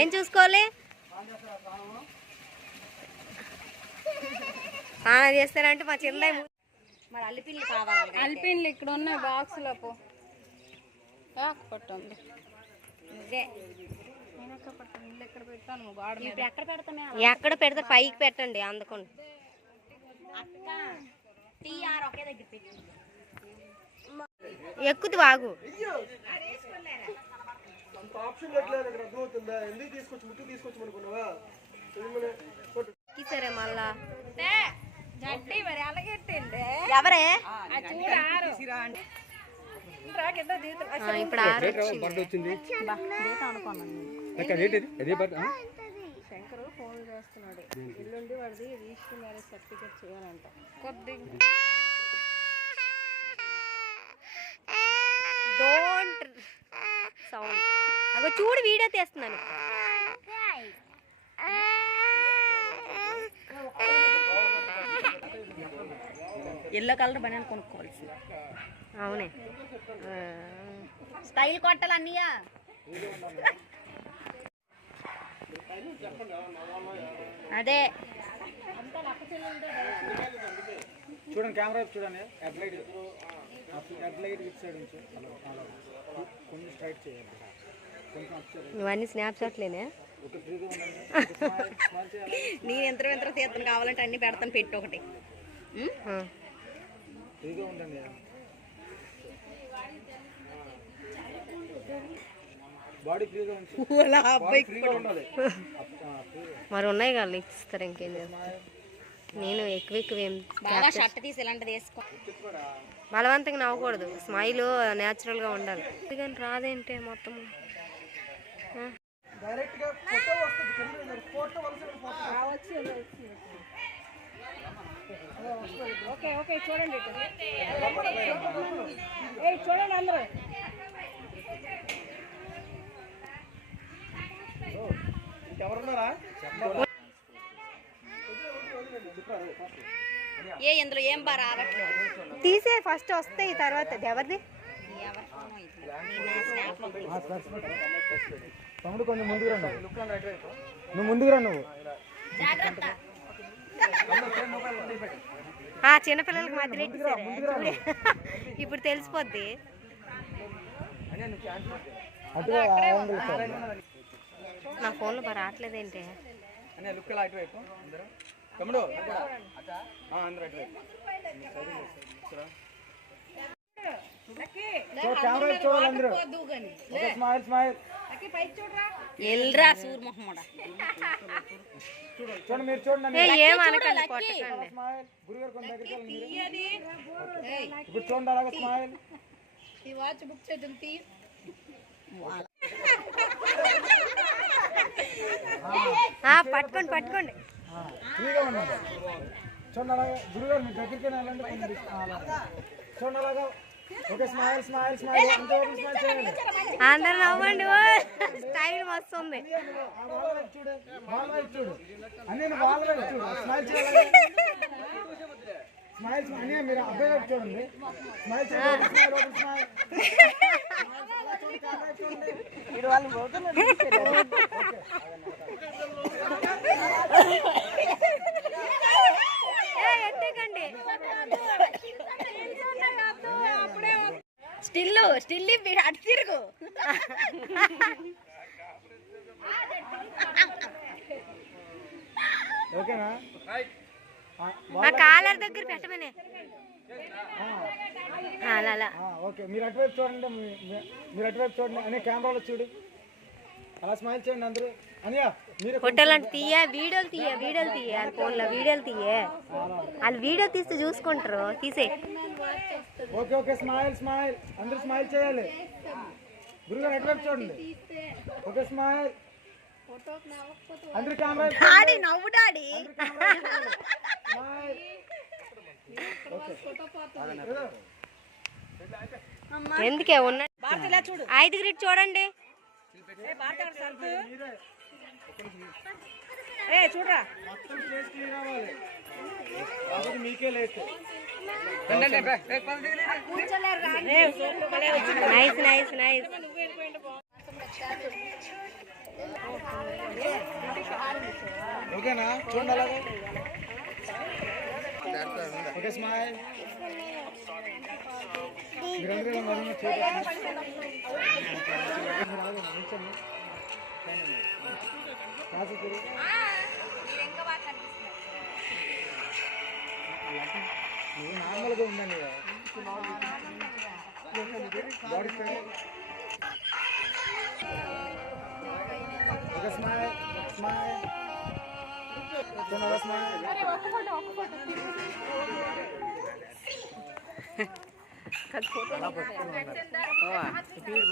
ఏం చూసుకోవాలి? స్నానం చేస్తారంటే మా చిన్న మరి అల్లిపిన్లు కావాలి. అల్లిపిన్లు ఇక్కడ ఉన్నాయి బాక్స్లో పట్టుంది. ఎక్కడ పెడితే పైకి పెట్టండి అందుకోండి. ఎక్కుతు బాగు సరే మళ్ళా ఎవరే ఇప్పుడు శంకరు ఫోన్ చేస్తున్నాడు. ఎల్లుండి వాడిది రిజిస్టర్ మ్యారేజ్ సర్టిఫికేట్ చేయాలంట. కొద్దిగా డోంట్ సౌండ్. అగో చూడు వీడియో తీస్తున్నాను. ఎల్లో కలర్ బనియన్ కొనుక్కోవాల్సి. అవునే స్టైల్ కొట్టాలి అన్నయ్య. అదే చూడండి కెమెరా చూడండి. కొంచెం స్ట్రైట్ చేయండి. నువ్వన్నీ స్నాప్షాట్లేనే. నేను ఎంత తీర్థం కావాలంటే అన్ని పెడతాను. పెట్టి ఒకటి మరి ఉన్నాయి కదా ఇస్తారు. ఇంకేం నేను ఎక్కువ ఏం బలవంతంగా నవ్వకూడదు. స్మైల్ న్యాచురల్గా ఉండాలి. కానీ రాదేంటే మొత్తం చూడండి అందరూ. ఇందులో ఏం బా రావట్లేదు. తీసే ఫస్ట్ వస్తాయి తర్వాత. ఎవరిది తమ్ముడు కొంచెం ముందుకు రా. నువ్వు ముందుకు రా. నువ్వు చిన్నపిల్లలకి మధ్య ఇప్పుడు తెలిసిపోద్ది. నా ఫోన్లో మరి రావట్లేదేంటి? ఏమనకండి. పట్టుకోండి పట్టుకోండి. చూడండి అలాగా గురుగారు మీ దగ్గరికి వెళ్ళండి. చూడండి అలాగా. Okay smile smile smile. అందరు నవ్వండి. స్టైల్ వస్తుంది. చూడు అన్నీ వాళ్ళ వైపు చూడు. స్మైల్ చేయాలి. స్మైల్ అన్నీ మీరు అబ్బాయి వైపు చూడండి. స్మైల్ చేయాలి. స్మైల్ స్టిల్ అటు తిరుగు. ఓకేనా? కాలర్ దగ్గర పెట్టమనే. ఓకే మీరు అటువైపు చూడండి. మీరు అటువైపు చూడండి. అనే కెమెరాలో చూడు. అలా స్మైల్ చేయండి అందరూ. అనియా మీరు ఫోటోలు తీయ వీడియోలు తీయ ఫోన్లో వీడియోలు తీయ. వాళ్ళు వీడియో తీస్తే చూసుకుంటారు. తీసే. Okay okay smile smile. అందరూ స్మైల్ చేయాలి. గురుగారు అటువైపు చూడండి. Okay smile. అందరూ కెమెరా నవ్వు డాడీ. ఎందుకే ఉన్న 5 చూడండి. చూడరా మీకే లేట్. Nice nice nice. ఓకేనా చూడండి అలాగే ఓకే స్మైల్ నువ్వు నార్మల్గా ఉండండి ఓకే స్మైల్ స్మైల్ స్మైల్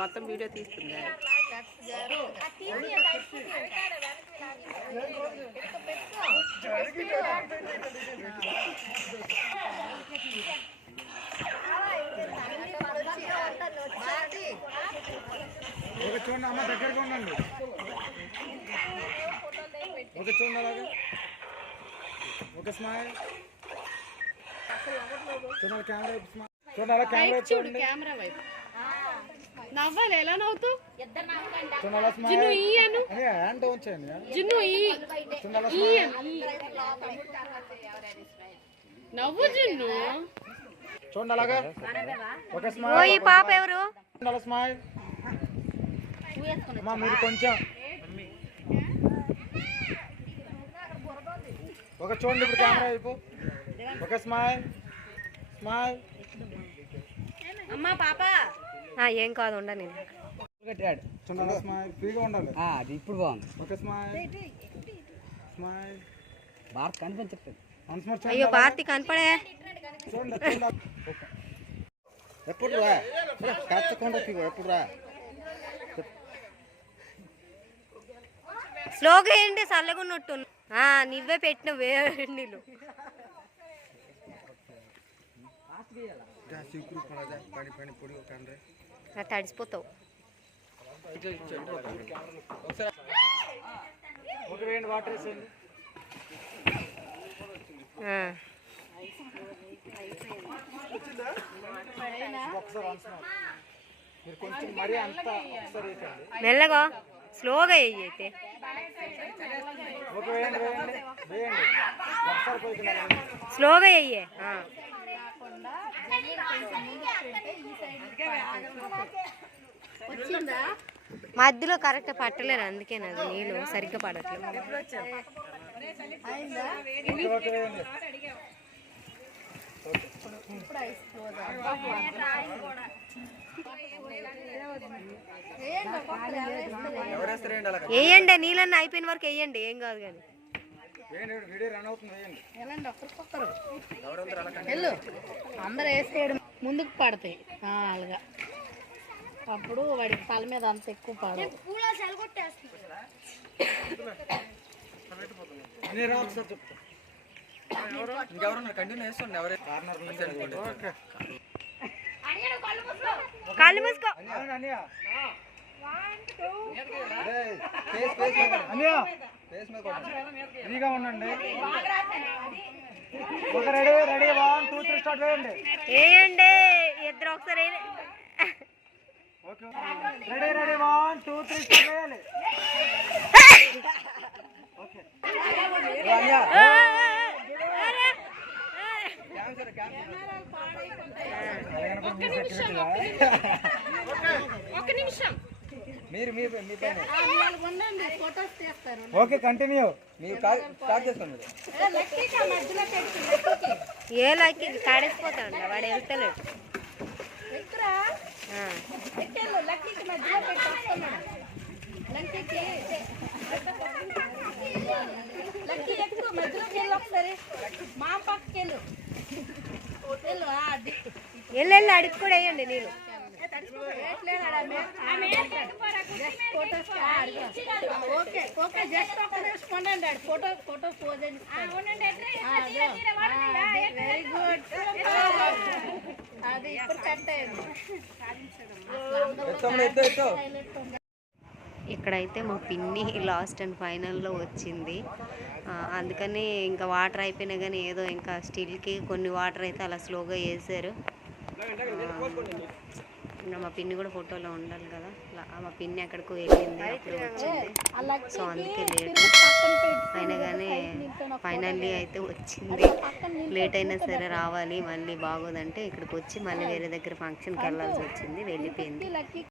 మొత్తం వీడియో తీస్తుంది. ఓకే చూడండి అమ్మ దగ్గరగా ఉండండి ఓకే చూడండి అలాగే ఓకే స్మైల్ చూడండి కెమెరా వైపు స్మైల్ చూడండి అలా కెమెరా వైపు చూడండి కెమెరా వైపు నవ్వాలి. ఎలా నవ్వుతూ? చూడండి అలా స్మైల్ అని హ్యాండ్ డౌన్ చేయండి చూడండి అలా స్మైల్ నవ్వు జున్ను. చూడండి అలాగా ఓకే ఓ స్మైల్ ఈ పాప ఎవరు? చూడండి అలా స్మైల్ అమ్మా మీరు కొంచెం ఓకే చూడండి ఇప్పుడు కెమెరా వైపు ఓకే స్మైల్ స్మైల్ అమ్మా పాప ఏం కాదు ఉండ నేను చూడండి స్మైల్ ఫ్రీగా ఉండాలి అది ఇప్పుడు బాగుంది. ఓకే స్మైల్ స్మైల్ భారత్ కనిపించట్లేదు. అయ్యో భారతి కనపడే చూడండి చూడండి ఓకే ఎప్పుడు రా కచ్చకుండా ఎప్పుడు రా స్లోగా ఏంటి చల్లగున్నట్టు నువ్వే పెట్టిన వేడి నీళ్ళు తడిసిపోతావు వాటర్ వేసేయండి మీరు కొంచెం మరీ అంత ఒకసారి వేయండి మెల్లగా స్లోగా వేయి అయితే ఓకే వేయండి వేయండి వేయండి ఒకసారి పోయి స్లోగా వేయే మధ్యలో కరెక్ట్ పట్టలేను అందుకే నాకు నీళ్ళు సరిగ్గా పడట్లేదు ఓకే వేయండి వేయండి నీళ్ళన్నీ అయిపోయిన వరకు వేయండి ఏం కాదు కానీ వీడియో రన్ అవుతుంది వేయండి వెళ్ళు అందరూ వేసేయడం ముందుకు పడతాయి అలాగా. అప్పుడు వాడి తల మీద అంత ఎక్కువ పడదు. నేను ఒకసారి చెప్తా ఇంకెవరన్నా కంటిన్యూ చేస్తుండే ఎవరే కళ్ళు మూసుకో ఫ్రీగా ఉండండి ఒక రెడీ రెడీ 1 2 3 స్టార్ట్ వేయండి వేయండి ఇద్దరు ఒకసారి ఓకే రెడీ రెడీ 1 2 3 స్టార్ట్ వేయాలి ఓకే ఒక నిమిషం మీరు మీరు మీ పైన ఫోటోస్ తీస్తారు. ఓకే కంటిన్యూ మీరు స్టార్ట్ చేసుకోండి. ఏ లైక్ కాడేసిపోతాడు వాడు వెళ్తలేడు వెళ్ళి అడిగి కూడా వేయండి నీళ్ళు వెరీ గుడ్. అది ఇప్పుడు కట్ అయింది. ఇక్కడైతే మా పిన్ని లాస్ట్ అండ్ ఫైనల్లో వచ్చింది. అందుకని ఇంకా వాటర్ అయిపోయినా కానీ ఏదో ఇంకా స్టిల్కి కొన్ని వాటర్ అయితే అలా స్లోగా వేసారు. ఇంకా మా పిన్ని కూడా ఫోటోలో ఉండాలి కదా, మా పిన్ని ఎక్కడికో వెళ్ళింది, అప్పుడు వచ్చింది. సో అందుకే లేట్ అయినా కానీ ఫైనల్లీ అయితే వచ్చింది. లేట్ అయినా సరే రావాలి, మళ్ళీ బాగోదంటే ఇక్కడికి వచ్చి మళ్ళీ వేరే దగ్గర ఫంక్షన్కి వెళ్ళాల్సి వచ్చింది, వెళ్ళిపోయింది.